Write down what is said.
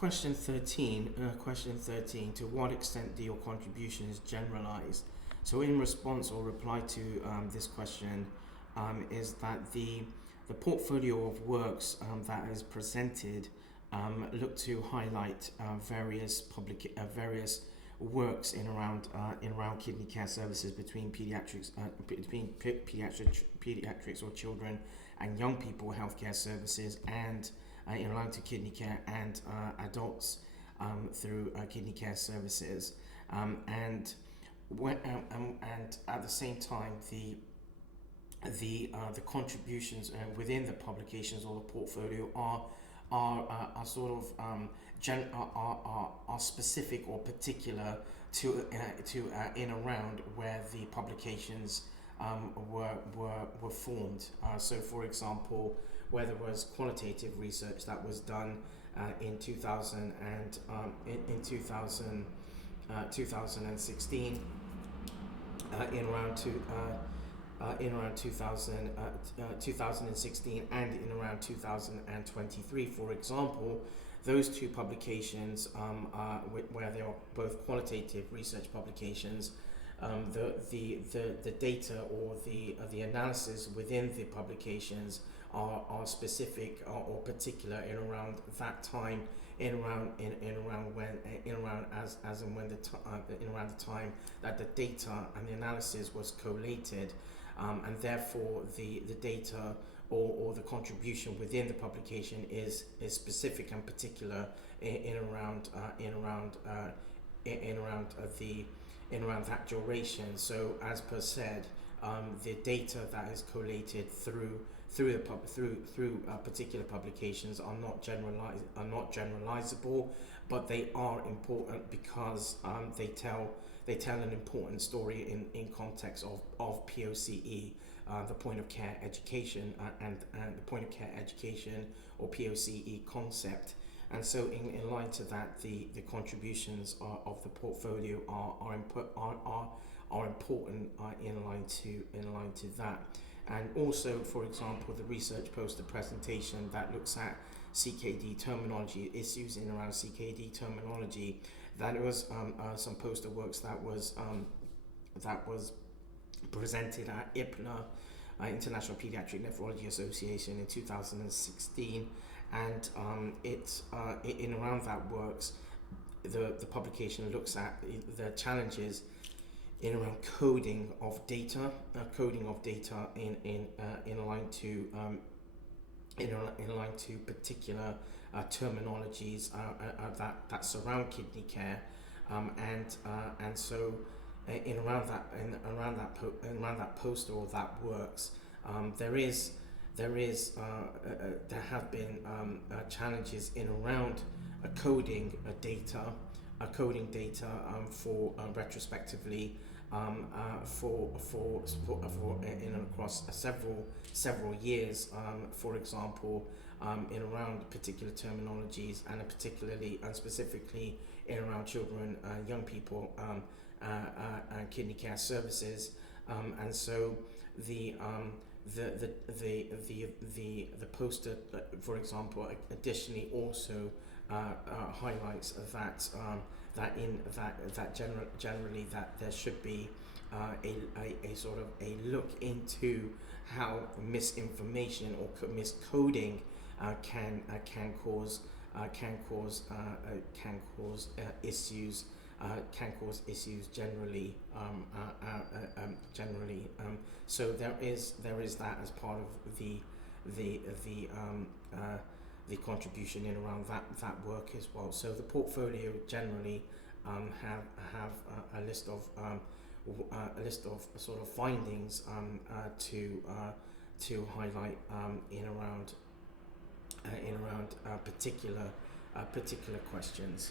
question 13. Question 13. To what extent do your contributions generalize? So, in response or reply to this question, is that the portfolio of works that is presented look to highlight various works in around kidney care services between pediatrics or children and young people healthcare services, and in relation to kidney care and adults through kidney care services, and at the same time the contributions within the publications or the portfolio are sort of are specific or particular to in around where the publications were formed. So, for example, where there was qualitative research that was done in 2000 and in 2016 in around 2016 and in around 2023, for example, those two publications where they are both qualitative research publications, the data or the analysis within the publications are specific or particular in around that time, in around the time that the data and the analysis was collated, and therefore the data or the contribution within the publication is specific and particular in around that duration. So, as per said, the data that is collated through particular publications are not generalizable, but they are important because they tell an important story in context of POCE, the point of care education and the point of care education or POCE concept. And so, in line to that, the contributions of the portfolio are important in line to that. And also, for example, the research poster presentation that looks at CKD terminology, issues in around CKD terminology. That was some poster works that was presented at IPNA, International Pediatric Nephrology Association, in 2016, and in around that works, the publication looks at the challenges in around coding of data in line to particular terminologies that surround kidney care, and so in around that poster or that works, there have been challenges in around coding data for retrospectively for across several years, for example, in around particular terminologies, and particularly and specifically in around children, young people, and kidney care services, and so the poster, for example, additionally also highlights that generally that there should be a sort of a look into how misinformation or miscoding can cause issues generally. So there is that as part of the contribution in around that work as well. So the portfolio generally have a list of sort of findings to highlight in around particular questions.